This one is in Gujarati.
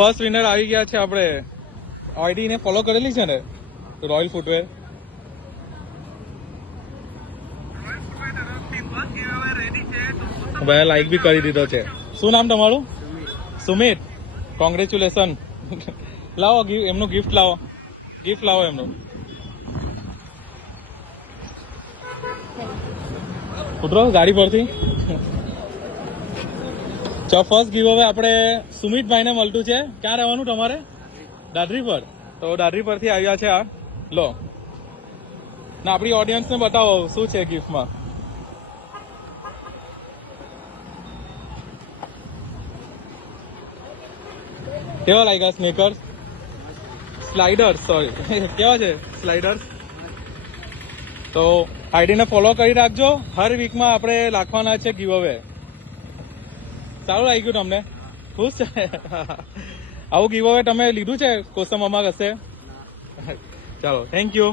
ફર્સ્ટ વિનર આવી ગયા છે આપણે. આઈડી ને ફોલો કરેલી છે ને રોયલ ફૂટવેર. ભાઈ લાઈક બી કરી દીધો છે. શું નામ તમારું? સુમિત. કોંગ્રેચ્યુલેશન. લાવો એમનું ગિફ્ટ લાવો. ગિફ્ટ લાવો એમનું. ઉતરો ગાડી પરથી. ફર્સ્ટ ગીવ અવે આપણે સુમિતભાઈને મળતું છે. ક્યાં રહેવાનું તમારે? દાદરી પર. તો દાદરી પરથી આવ્યા છે આ. લો ના આપણી ઓડિયન્સને બતાવો શું છે ગિફ્ટમાં. કેવા લાગ્યા સ્નેકર્સ? સ્લાઇડર્સ સોરી કેવા છે સ્લાઇડર્સ? તો આઈડીને ફોલો કરી રાખજો. હર વીકમાં આપણે રાખવાના છે ગીવ અવે. સારું લાગ્યું તમને? ખુશ છે? આવું ગીવ અવે તમે લીધું છે કોસમમાં કશે? ચાલો થેન્ક યુ.